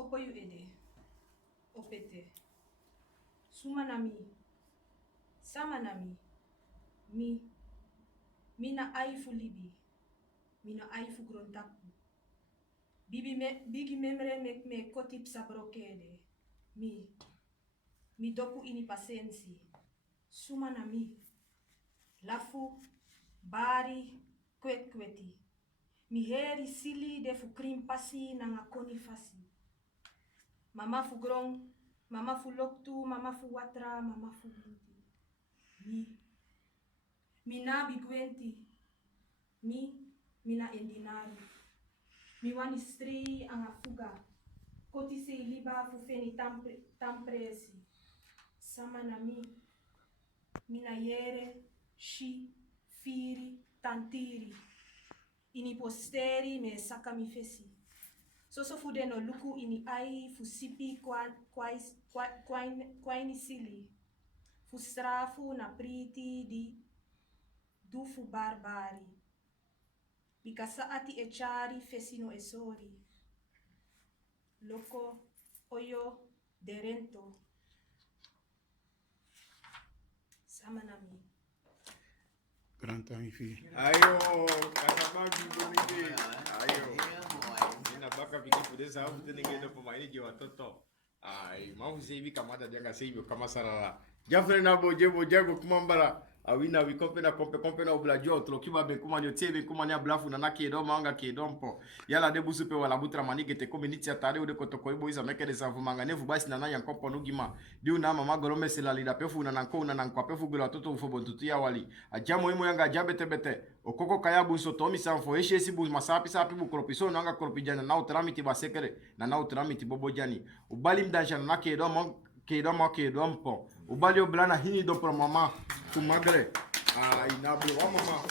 Opoyu ede, opete, sumanami, samanami, mina aifu libi, mina aifu grontaku. Bigi memre me kotip saprokede, mi dopu ini pasensi, sumanami, lafu, bari, kweti, mi heri sili de fu krim pasi na ngakoni fasi. Mama fu grong, mama fu loktu, mama fu watra, mama fu binti. Mi na bigwenti, mina endinari. Mi wani stri anga fuga, koti se liba fu feni tampresi. Sama na mina yere, shi, firi, tantiri. Ini posteri me saka mi fesi. Soso fude no luku ini ai fu sipi kwaini sili. Fu strafu na priti di dufu barbari. Bika saati echari fesi no esori. Loko oyo derento. Sama nami. Granta mi fi. Ayo, katabagu bonike. Ayo. Ina baka piki pudesa au tenenge ndo po maini je watoto. Ai, mau sebi kamada janga sebi kama sarara. Jafre na boje kumambara. Awina wikope na kompe na oblajo otro kiba be kuma nyo tebe kuma nya blafu na nake do manga ke dompo. Yala de busupe wala butra manike te community atare de kotoko ibo isa meke de savu manga nevu basi na ya kompo nugima. Diu na mama gorome sela lida pefu na nanko na nankwa pefu gula toto ufo bontutu ya wali. Ajamo imo yanga jabete bete. Okoko kaya buso tomi sanfo eshe si bu masapi sapi bu kropiso nanga kropijana na utramiti basekere na utramiti bobojani. Ubali mdansha na nake do ke dompo. Ubali oblana hini do pro mama tu magre. Ai, na boa mama.